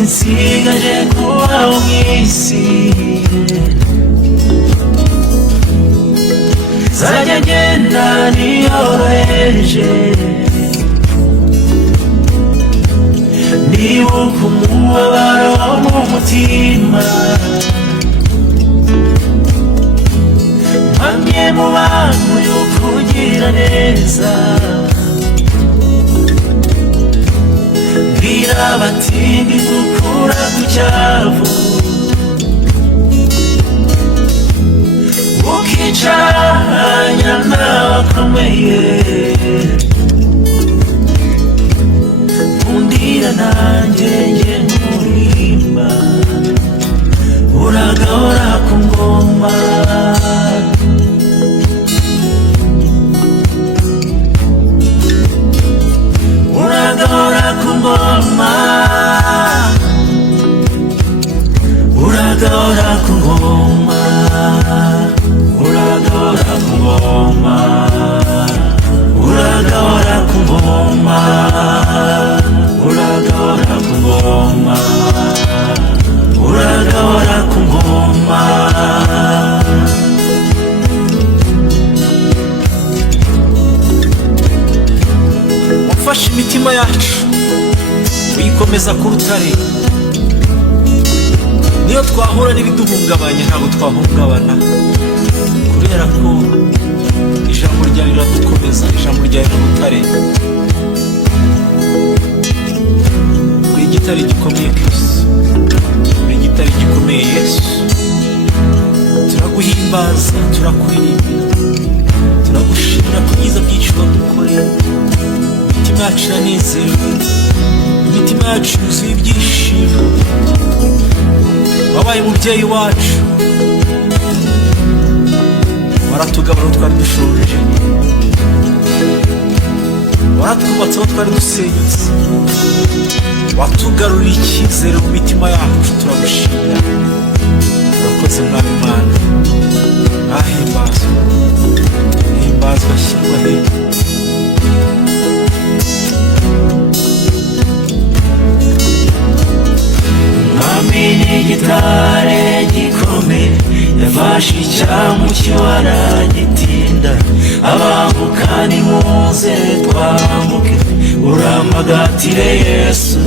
iminsi nsigaje kubaho mw'isi zajya ngenda niyoroheje nibuka umubabaro wo mu mutima mpamye mu bantu y'ukugira neza mbwira abatindi gukura ku cyavu ukicaranya n'abakomeye nkundira nanjye njye nkuririmba uragahora ku ngoma uragahora ku ngoma uragahora ku ngoma uragahora ku ngoma uragahora ku ngoma uragahora ku ngoma uragahora ku ngoma wafashe imitima yacu uyikomeza ku rutare niyo twahura n'ibiduhungabanya ntabwo twahungabana kubera ko ijambo ryawe riradukomeza ijambo ryawe n'urutare uri igitare gikomeye Kristo uri igitare gikomeye Yesu turaguhimbaza turakuririmbira turagushimira ku byiza byinshi wadukoreye imitima yacu iranezerewe imitima yacu yuzuye ibyishimo wabaye umubyeyi wacu waratugabura aho twari dushonje waratwubatse aho twari dusenyutse watugaruriye icyizere mu mitima yacu turagushimira urakoze mwami Imana ahimbazwa himbazwa shyirwa hejuru mwami ni igitare gikomeye yafashe icyamu kibara gitinda abambuka nimuze twambuke uramagatire Yesu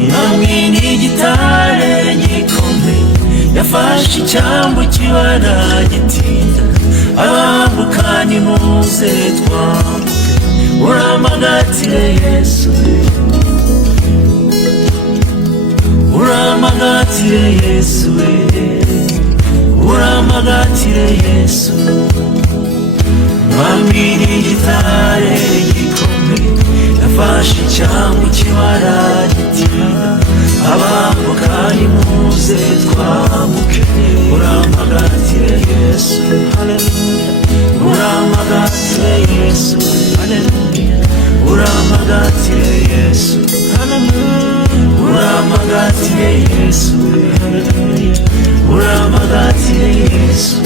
mwami ni igitare gikomeye yafashe icyamu kibara gitinda abambuka nimuze twambuke uramagatire Yesu uramagatire Yesu uramagatire Yesu mwami ni igitare gikomeye yafashe icyamu kibara gitinda abambuka nimuze twambuke uramagatire Yesu uramagatire Yesu uramagatire Yesu uramagatire Yesu uramagatire Yesu